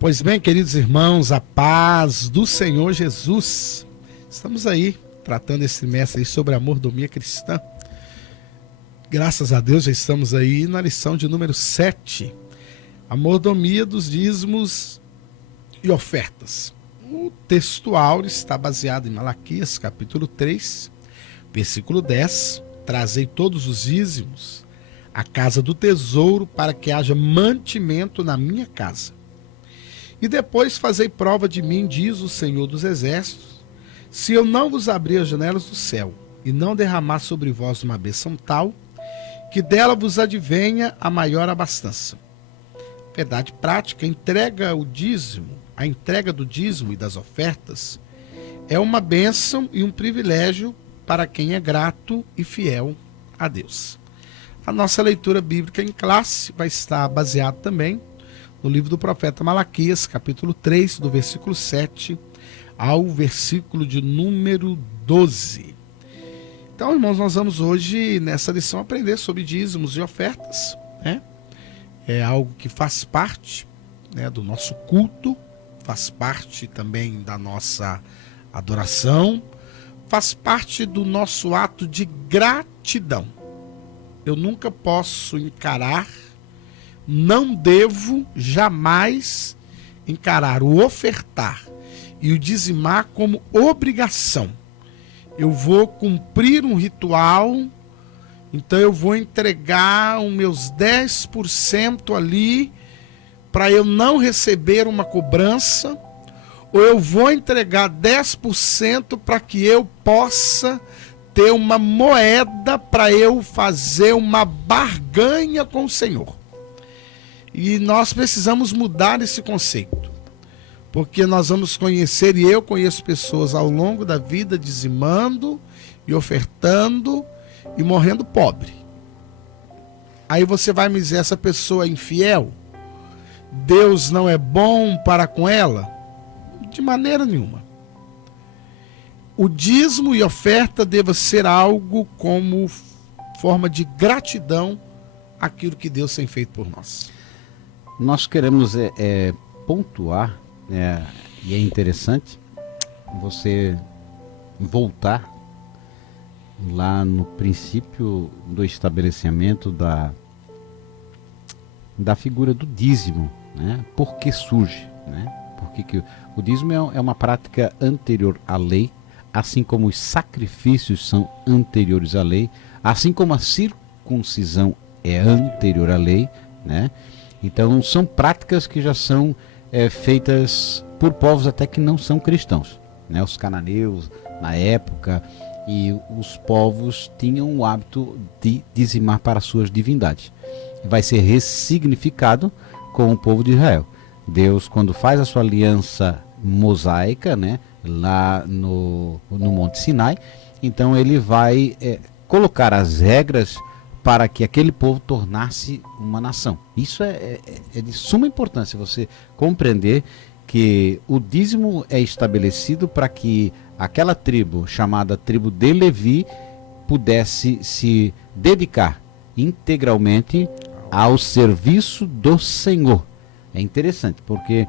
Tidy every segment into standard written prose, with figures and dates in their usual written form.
Pois bem, queridos irmãos, a paz do Senhor Jesus. Estamos aí tratando esse trimestre aí sobre a mordomia cristã. Graças a Deus já estamos aí na lição de número 7. A mordomia dos dízimos e ofertas. O texto áureo está baseado em Malaquias, capítulo 3, versículo 10. Trazei todos os dízimos à casa do tesouro para que haja mantimento na minha casa. E depois fazei prova de mim, diz o Senhor dos Exércitos, se eu não vos abrir as janelas do céu e não derramar sobre vós uma bênção tal, que dela vos advenha a maior abastança. Verdade prática, a entrega do dízimo e das ofertas é uma bênção e um privilégio para quem é grato e fiel a Deus. A nossa leitura bíblica em classe vai estar baseada também no livro do profeta Malaquias, capítulo 3, do versículo 7 ao versículo de número 12. Então, irmãos, nós vamos hoje, nessa lição, aprender sobre dízimos e ofertas, né? É algo que faz parte, né, do nosso culto, faz parte também da nossa adoração, faz parte do nosso ato de gratidão. Eu nunca posso encarar, não devo jamais encarar o ofertar e o dizimar como obrigação. Eu vou cumprir um ritual, então eu vou entregar os meus 10% ali para eu não receber uma cobrança, ou eu vou entregar 10% para que eu possa ter uma moeda para eu fazer uma barganha com o Senhor. E nós precisamos mudar esse conceito, porque nós vamos conhecer, e eu conheço pessoas ao longo da vida dizimando e ofertando e morrendo pobre. Aí você vai me dizer, essa pessoa é infiel? Deus não é bom para com ela? De maneira nenhuma. O dízimo e oferta deva ser algo como forma de gratidão àquilo que Deus tem feito por nós. Nós queremos pontuar, e é interessante você voltar lá no princípio do estabelecimento da figura do dízimo, né? Por que surge, né? Porque o dízimo é uma prática anterior à lei, assim como os sacrifícios são anteriores à lei, assim como a circuncisão é anterior à lei, né? Então são práticas que já são feitas por povos até que não são cristãos, né? Os cananeus na época, e os povos tinham o hábito de dizimar para suas divindades. Vai ser ressignificado com o povo de Israel. Deus, quando faz a sua aliança mosaica, né, lá no Monte Sinai, então ele vai colocar as regras para que aquele povo tornasse uma nação. Isso é de suma importância, você compreender que o dízimo é estabelecido para que aquela tribo, chamada tribo de Levi, pudesse se dedicar integralmente ao serviço do Senhor. É interessante, porque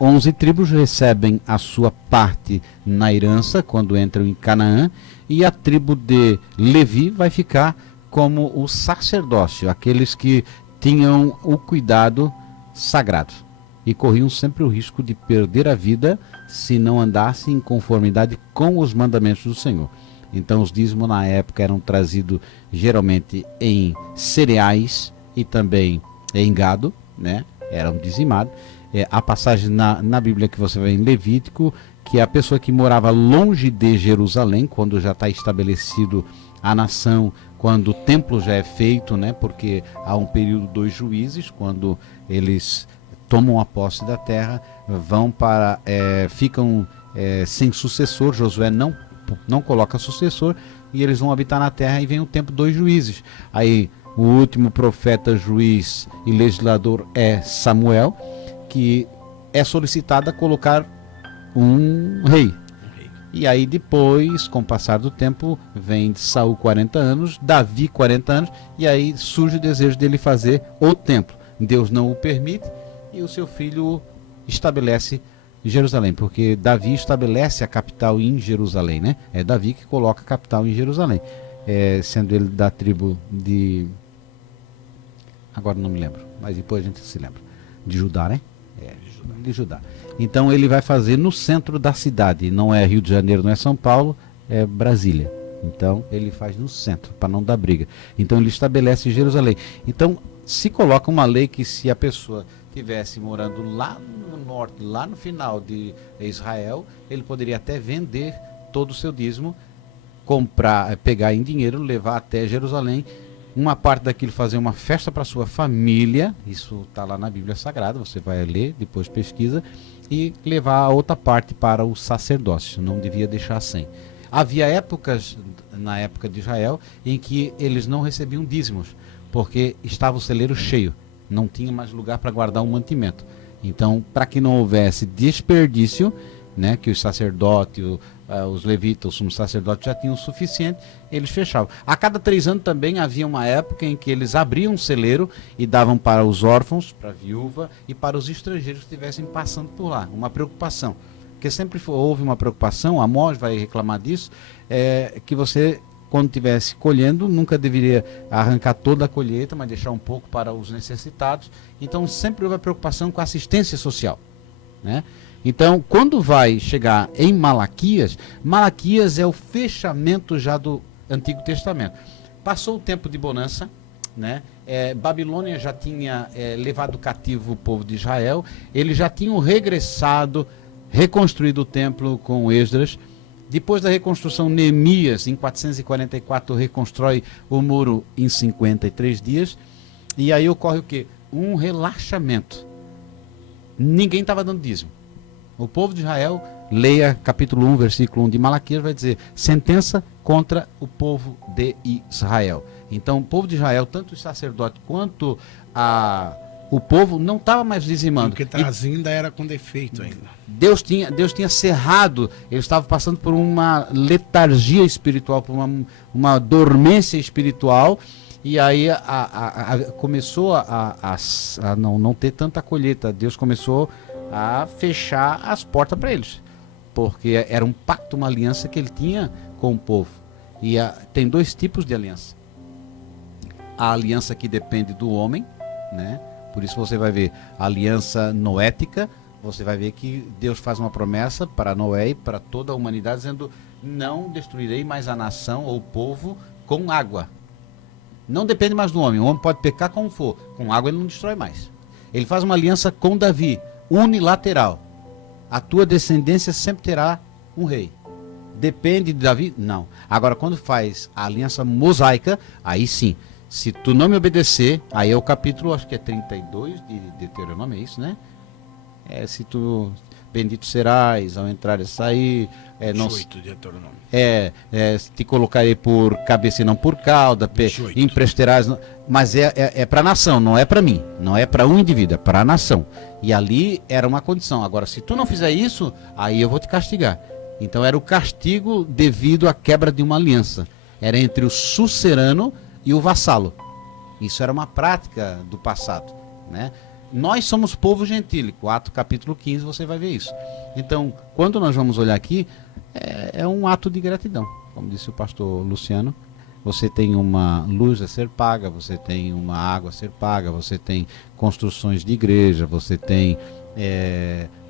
11 tribos recebem a sua parte na herança quando entram em Canaã, e a tribo de Levi vai ficar como o sacerdócio, aqueles que tinham o cuidado sagrado e corriam sempre o risco de perder a vida se não andassem em conformidade com os mandamentos do Senhor. Então os dízimos na época eram trazidos geralmente em cereais e também em gado, né? Eram dizimados. A passagem na Bíblia que você vê em Levítico, que é a pessoa que morava longe de Jerusalém, quando já está estabelecido a nação, quando o templo já é feito, né? Porque há um período dos juízes, quando eles tomam a posse da terra, vão para ficam sem sucessor. Josué não coloca sucessor, e eles vão habitar na terra, e vem o tempo dos juízes. Aí o último profeta, juiz e legislador é Samuel, que é solicitado a colocar um rei. E aí depois, com o passar do tempo, vem Saul 40 anos, Davi 40 anos, e aí surge o desejo dele fazer o templo. Deus não o permite, e o seu filho estabelece Jerusalém, porque Davi estabelece a capital em Jerusalém, né? É Davi que coloca a capital em Jerusalém, sendo ele da tribo de... Agora não me lembro, mas depois a gente se lembra. De Judá, né? De Judá. Então ele vai fazer no centro da cidade, não é Rio de Janeiro, não é São Paulo, é Brasília. Então ele faz no centro, para não dar briga. Então ele estabelece Jerusalém. Então se coloca uma lei que se a pessoa estivesse morando lá no norte, lá no final de Israel, ele poderia até vender todo o seu dízimo, comprar, pegar em dinheiro, levar até Jerusalém, uma parte daquilo fazer uma festa para sua família, isso está lá na Bíblia Sagrada, você vai ler, depois pesquisa, e levar a outra parte para o sacerdócio, não devia deixar sem. Havia épocas, na época de Israel, em que eles não recebiam dízimos, porque estava o celeiro cheio, não tinha mais lugar para guardar o mantimento. Então, para que não houvesse desperdício, né, que os sacerdotes, os levitas, os sumos sacerdotes já tinham o suficiente, eles fechavam. A cada 3 anos também havia uma época em que eles abriam um celeiro e davam para os órfãos, para a viúva e para os estrangeiros que estivessem passando por lá. Uma preocupação. Porque sempre houve uma preocupação, Amós vai reclamar disso, que você, quando estivesse colhendo, nunca deveria arrancar toda a colheita, mas deixar um pouco para os necessitados. Então sempre houve a preocupação com a assistência social, né? Então, quando vai chegar em Malaquias, Malaquias é o fechamento já do Antigo Testamento. Passou o tempo de bonança, né? Babilônia já tinha levado cativo o povo de Israel, eles já tinham regressado, reconstruído o templo com Esdras. Depois da reconstrução, Neemias, em 444, reconstrói o muro em 53 dias. E aí ocorre o quê? Um relaxamento. Ninguém estava dando dízimo. O povo de Israel, leia capítulo 1, versículo 1 de Malaquias, vai dizer, sentença contra o povo de Israel. Então, o povo de Israel, tanto os sacerdotes quanto o povo, não estava mais dizimando. Porque trazinho ainda era com defeito ainda. Deus tinha cerrado, eles estavam passando por uma letargia espiritual, por uma dormência espiritual, e aí começou a não ter tanta colheita. Deus começou a fechar as portas para eles, porque era um pacto, uma aliança que ele tinha com o povo. E tem 2 tipos de aliança: a aliança que depende do homem, né? Por isso você vai ver a aliança noética, você vai ver que Deus faz uma promessa para Noé e para toda a humanidade, dizendo, não destruirei mais a nação ou o povo com água. Não depende mais do homem, o homem pode pecar como for, com água ele não destrói mais. Ele faz uma aliança com Davi, unilateral. A tua descendência sempre terá um rei. Depende de Davi? Não. Agora, quando faz a aliança mosaica, aí sim. Se tu não me obedecer, aí é o capítulo, acho que é 32 de Deuteronômio, é isso, né? Se tu bendito serás ao entrar e sair. 18 de Deuteronômio. Te colocarei por cabeça e não por cauda, emprestarás. Mas é para a nação, não é para mim, não é para um indivíduo, é para a nação. E ali era uma condição. Agora, se tu não fizer isso, aí eu vou te castigar. Então era o castigo devido à quebra de uma aliança. Era entre o sucerano e o vassalo. Isso era uma prática do passado, né? Nós somos povo gentílico, Atos capítulo 15, você vai ver isso. Então, quando nós vamos olhar aqui, é um ato de gratidão. Como disse o pastor Luciano, você tem uma luz a ser paga, você tem uma água a ser paga, você tem construções de igreja, você tem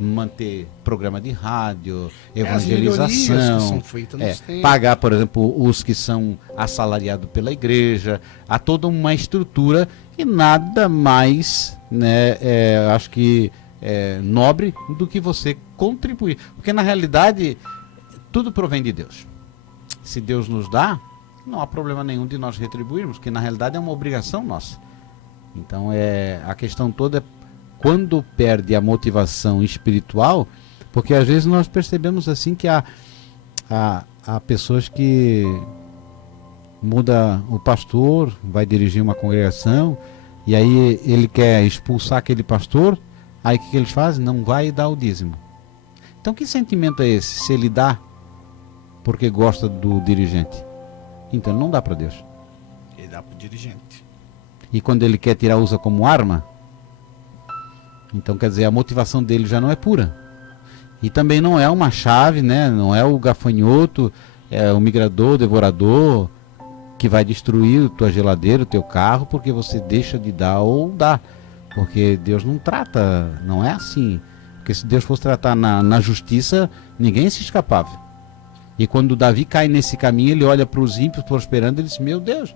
manter programa de rádio, evangelização, que são feitas nos tempos. Pagar, por exemplo, os que são assalariados pela igreja. Há toda uma estrutura e nada mais, né, acho que nobre do que você contribuir. Porque na realidade tudo provém de Deus. Se Deus nos dá, não há problema nenhum de nós retribuirmos, que na realidade é uma obrigação nossa. Então a questão toda é quando perde a motivação espiritual, porque às vezes nós percebemos assim que há pessoas que muda o pastor, vai dirigir uma congregação, e aí ele quer expulsar aquele pastor, aí o que eles fazem? Não vai dar o dízimo. Então que sentimento é esse? Se ele dá porque gosta do dirigente, então ele não dá para Deus. Ele dá para o dirigente. E quando ele quer tirar, usa como arma, Então, quer dizer, a motivação dele já não é pura. E também não é uma chave, né? Não é o gafanhoto, é o migrador, o devorador, que vai destruir tua geladeira, o teu carro, porque você deixa de dar ou dá. Porque Deus não trata, não é assim. Porque se Deus fosse tratar na justiça, ninguém se escapava. E quando Davi cai nesse caminho, ele olha para os ímpios prosperando e diz: meu Deus,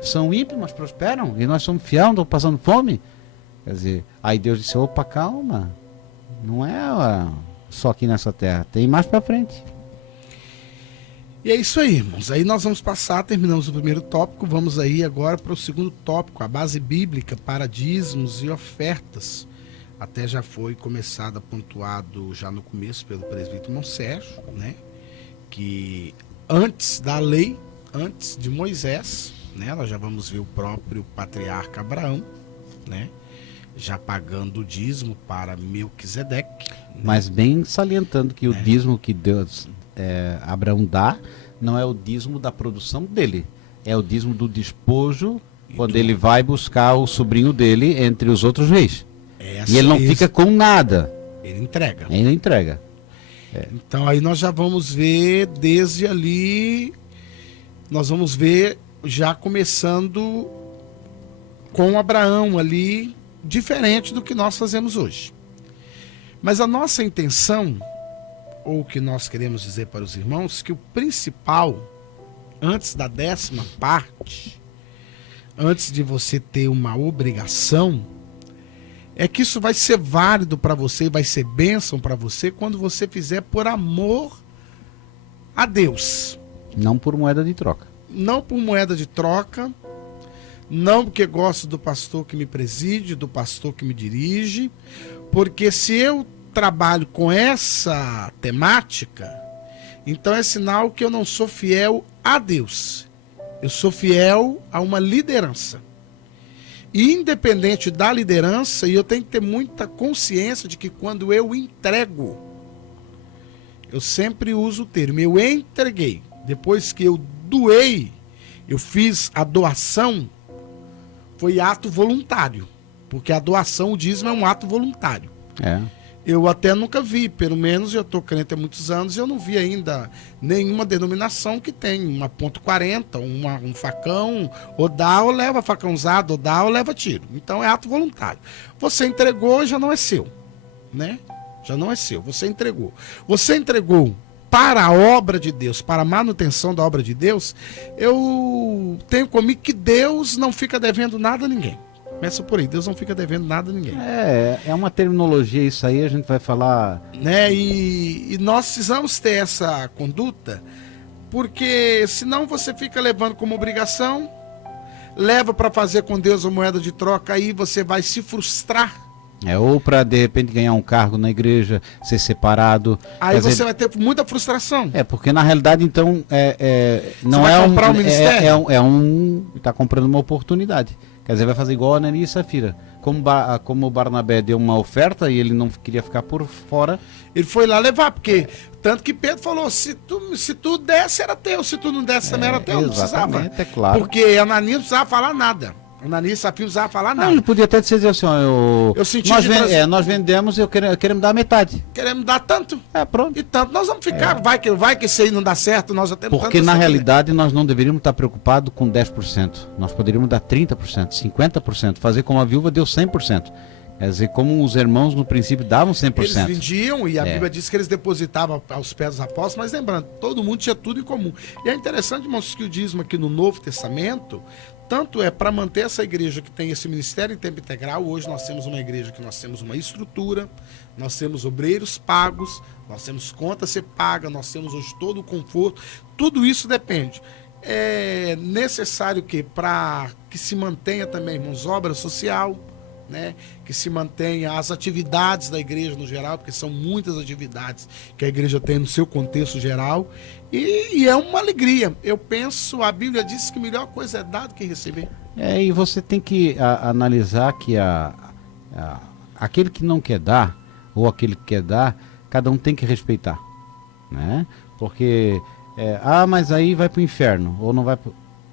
são ímpios, mas prosperam, e nós somos fiéis, estamos passando fome. Quer dizer, aí Deus disse: opa, calma, não é só aqui nessa terra, tem mais para frente. E é isso aí, irmãos. Aí nós vamos passar, terminamos o primeiro tópico, vamos aí agora para o segundo tópico, a base bíblica para dízimos e ofertas. Até já foi começado, pontuado já no começo pelo presbítero irmão Sérgio, né? Que antes da lei, antes de Moisés, né? Nós já vamos ver o próprio patriarca Abraão, né? Já pagando o dízimo para Melquisedeque. Né? Mas bem salientando que o dízimo que Deus, Abraão dá, não é o dízimo da produção dele, é o dízimo do despojo, quando ele vai buscar o sobrinho dele entre os outros reis. E ele não fica com nada. Ele entrega. Ele entrega. Então aí nós já vamos ver desde ali, nós vamos ver já começando com Abraão ali, diferente do que nós fazemos hoje. Mas a nossa intenção, ou o que nós queremos dizer para os irmãos, que o principal, antes da 10ª parte, antes de você ter uma obrigação, é que isso vai ser válido para você, vai ser bênção para você quando você fizer por amor a Deus. Não por moeda de troca. Não por moeda de troca, não porque gosto do pastor que me preside, do pastor que me dirige, porque se eu trabalho com essa temática, então é sinal que eu não sou fiel a Deus. Eu sou fiel a uma liderança. E independente da liderança, e eu tenho que ter muita consciência de que quando eu entrego, eu sempre uso o termo, eu entreguei. Depois que eu doei, eu fiz a doação, foi ato voluntário. Porque a doação, o dízimo, é um ato voluntário. Eu até nunca vi, pelo menos eu estou crente há muitos anos, e eu não vi ainda nenhuma denominação que tem uma .40, um facão, ou dá ou leva facão usado, ou dá ou leva tiro. Então é ato voluntário. Você entregou, já não é seu, né? Já não é seu, você entregou. Você entregou para a obra de Deus, para a manutenção da obra de Deus, eu tenho comigo que Deus não fica devendo nada a ninguém. Começa por aí, Deus não fica devendo nada a ninguém. É uma terminologia, isso aí a gente vai falar... Né? E nós precisamos ter essa conduta, porque senão você fica levando como obrigação, leva para fazer com Deus a moeda de troca, aí você vai se frustrar. Ou para de repente ganhar um cargo na igreja, ser separado. Aí você vai ter muita frustração. Porque na realidade então não você é vai comprar um ministério? Tá comprando uma oportunidade. Quer dizer, vai fazer igual a Ananias e Safira. Como o Barnabé deu uma oferta e ele não queria ficar por fora. Ele foi lá levar, porque tanto que Pedro falou, se tu desse era teu, se tu não desse também era teu, não precisava. É claro. Porque Ananias não precisava falar nada. Ananias e Safira não precisava falar nada. Ele podia até dizer assim, eu senti nós vendemos e queremos dar metade. Queremos dar tanto. Pronto. E tanto nós vamos ficar, vai que isso aí não dá certo, nós já temos porque na realidade nós não deveríamos estar preocupados com 10%. Nós poderíamos dar 30%, 50%, fazer como a viúva deu 100%. Quer dizer, como os irmãos no princípio davam 100%. Eles vendiam e a Bíblia diz que eles depositavam aos pés dos apóstolos, mas lembrando, todo mundo tinha tudo em comum. E é interessante, irmãos, que o dízimo aqui no Novo Testamento, tanto é para manter essa igreja que tem esse ministério em tempo integral. Hoje nós temos uma igreja que nós temos uma estrutura, nós temos obreiros pagos, nós temos conta a ser paga, nós temos hoje todo o conforto. Tudo isso depende. É necessário que para que se mantenha também, irmãos, obra social, né? Que se mantenha as atividades da igreja no geral, porque são muitas atividades que a igreja tem no seu contexto geral, e é uma alegria. Eu penso, a Bíblia diz que a melhor coisa é dar do que receber. E você tem que analisar que aquele que não quer dar, ou aquele que quer dar, cada um tem que respeitar, né? Porque, mas aí vai para o inferno, ou não vai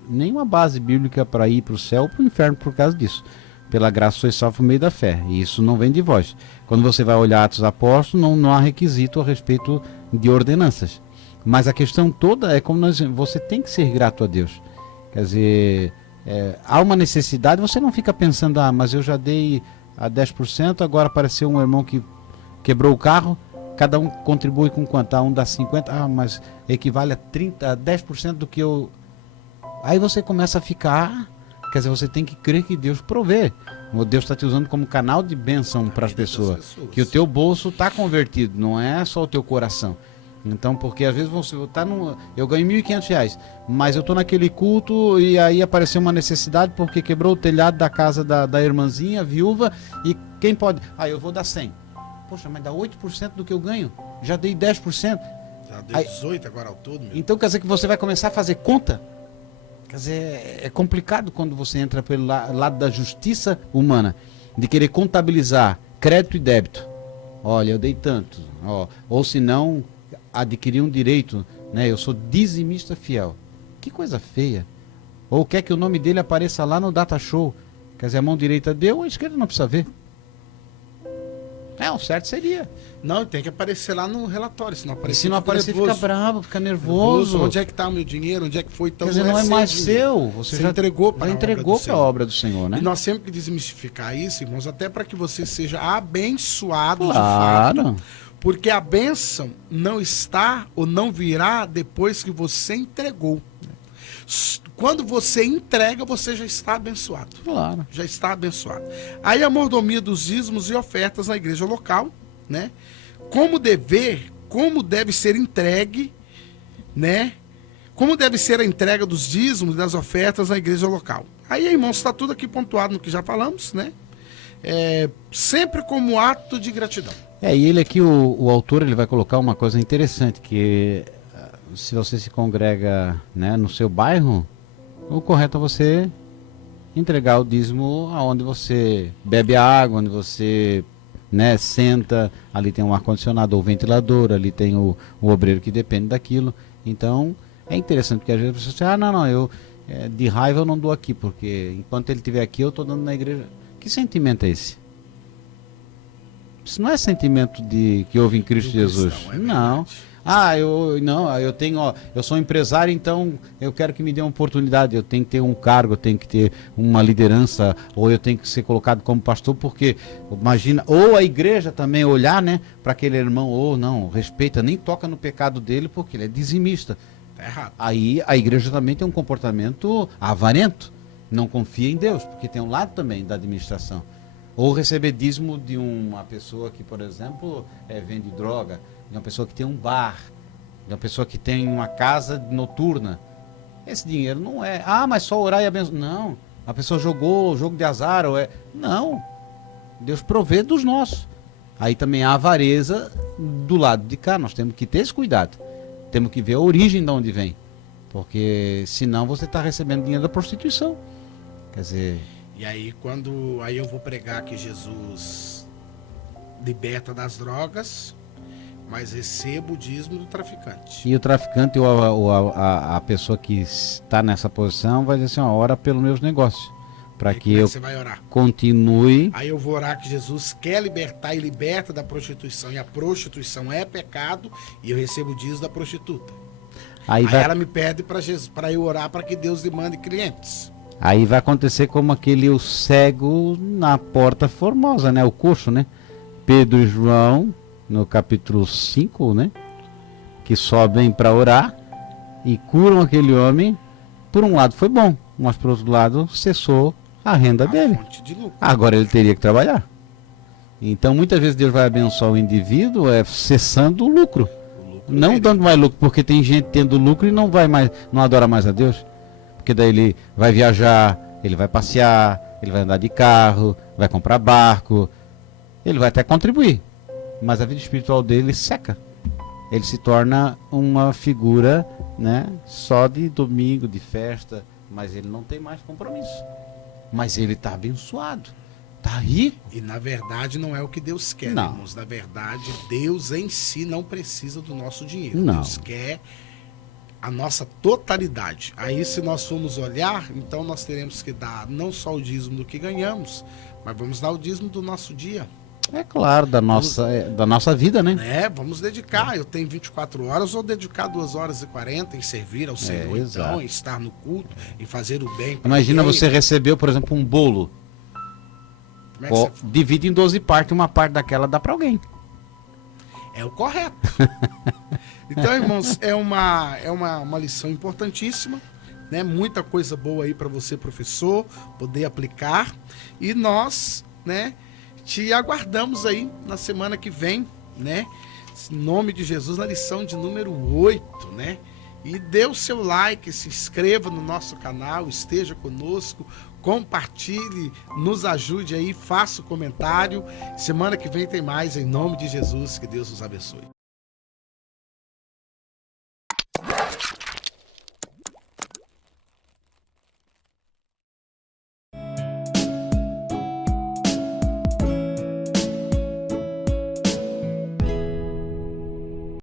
nenhuma base bíblica para ir para o céu ou para o inferno por causa disso. pela graça sois salvos por meio da fé. E isso não vem de vós. Quando você vai olhar Atos dos Apóstolos, não há requisito a respeito de ordenanças. Mas a questão toda é como você tem que ser grato a Deus. Quer dizer, há uma necessidade, você não fica pensando, mas eu já dei a 10%, agora apareceu um irmão que quebrou o carro, cada um contribui com quanto? Um dá 50%, mas equivale a 10% do que eu... Aí você começa a ficar, quer dizer, você tem que crer que Deus provê. Deus está te usando como canal de bênção para as pessoas. Que o teu bolso está convertido, não é só o teu coração. Então, porque às vezes você está eu ganho R$1.500, mas eu estou naquele culto e aí apareceu uma necessidade porque quebrou o telhado da casa da irmãzinha, viúva, e quem pode? Eu vou dar 100. Poxa, mas dá 8% do que eu ganho. Já dei 10%. Já dei 18% agora ao todo. Então quer dizer que você vai começar a fazer conta? Quer dizer, é complicado quando você entra pelo lado da justiça humana, de querer contabilizar crédito e débito. Olha, eu dei tanto. Ou se não, adquirir um direito, né? Eu sou dizimista fiel. Que coisa feia. Ou quer que o nome dele apareça lá no data show. Quer dizer, a mão direita deu, a esquerda não precisa ver. O certo seria. Não, tem que aparecer lá no relatório. Se não aparecer, fica bravo, fica nervoso. Onde é que está o meu dinheiro? Onde é que foi? Então, quer dizer, não é mais seu. Você já entregou para a obra do Senhor, né? E nós sempre que desmistificar isso, irmãos, até para que você seja abençoado de fato. Porque a bênção não está ou não virá depois que você entregou. Quando você entrega, você já está abençoado. Claro. Já está abençoado. Aí a mordomia dos dízimos e ofertas na igreja local, né? Como deve ser entregue, né? Como deve ser a entrega dos dízimos e das ofertas na igreja local. Aí, irmãos, está tudo aqui pontuado no que já falamos, né? Sempre como ato de gratidão. E ele aqui, o autor, ele vai colocar uma coisa interessante, que se você se congrega, né, no seu bairro, o correto é você entregar o dízimo aonde você bebe água, onde você, né, senta, ali tem um ar-condicionado ou ventilador, ali tem o obreiro que depende daquilo. Então, é interessante, porque às vezes você diz, eu de raiva eu não dou aqui, porque enquanto ele estiver aqui eu estou dando na igreja. Que sentimento é esse? Isso não é sentimento que houve em Cristo Jesus. Não. Eu sou empresário, então eu quero que me dê uma oportunidade, eu tenho que ter um cargo, eu tenho que ter uma liderança, ou eu tenho que ser colocado como pastor, porque, imagina, ou a igreja também olhar, né, para aquele irmão, ou não, respeita, nem toca no pecado dele, porque ele é dizimista. Tá errado. Aí a igreja também tem um comportamento avarento, não confia em Deus, porque tem um lado também da administração. Ou receber dízimo de uma pessoa que, por exemplo, vende droga, de uma pessoa que tem um bar, de uma pessoa que tem uma casa noturna. Esse dinheiro não é, mas só orar e abençoar. Não, a pessoa jogou jogo de azar, não, Deus provê dos nossos. Aí também há avareza do lado de cá, nós temos que ter esse cuidado. Temos que ver a origem de onde vem, porque senão você está recebendo dinheiro da prostituição. Quer dizer... E aí, aí eu vou pregar que Jesus liberta das drogas, mas recebo o dízimo do traficante. E o traficante ou a pessoa que está nessa posição vai dizer assim, ora pelos meus negócios, para que eu continue. Aí eu vou orar que Jesus quer libertar e liberta da prostituição, e a prostituição é pecado, e eu recebo o dízimo da prostituta. Aí ela me pede para eu orar para que Deus lhe mande clientes. Aí vai acontecer como o cego na porta formosa, né? O coxo, né? Pedro e João, no capítulo 5, né? Que sobem para orar e curam aquele homem. Por um lado foi bom, mas por outro lado cessou a renda dele. Fonte de lucro. Agora ele teria que trabalhar. Então muitas vezes Deus vai abençoar o indivíduo cessando o lucro. Não dando mais lucro, porque tem gente tendo lucro e não adora mais a Deus. Porque daí ele vai viajar, ele vai passear, ele vai andar de carro, vai comprar barco, ele vai até contribuir, mas a vida espiritual dele seca. Ele se torna uma figura, né, só de domingo, de festa, mas ele não tem mais compromisso. Mas ele está abençoado, está rico. E na verdade não é o que Deus quer, não. Irmãos. Na verdade, Deus em si não precisa do nosso dinheiro. Não. Deus quer a nossa totalidade. Aí, se nós formos olhar, então nós teremos que dar não só o dízimo do que ganhamos, mas vamos dar o dízimo do nosso dia. É claro, da nossa vida, né? Vamos dedicar. Eu tenho 24 horas, vou dedicar 2 horas e 40 em servir ao Senhor, então, em estar no culto, em fazer o bem. Imagina você recebeu, por exemplo, um bolo. Como é que você... Divide em 12 partes, uma parte daquela dá para alguém. É o correto. Então, irmãos, é uma lição importantíssima, né? Muita coisa boa aí para você, professor, poder aplicar. E nós, né, te aguardamos aí na semana que vem, né? Em nome de Jesus, na lição de número 8, né? E dê o seu like, se inscreva no nosso canal, esteja conosco, compartilhe, nos ajude aí, faça o comentário. Semana que vem tem mais, em nome de Jesus, que Deus nos abençoe.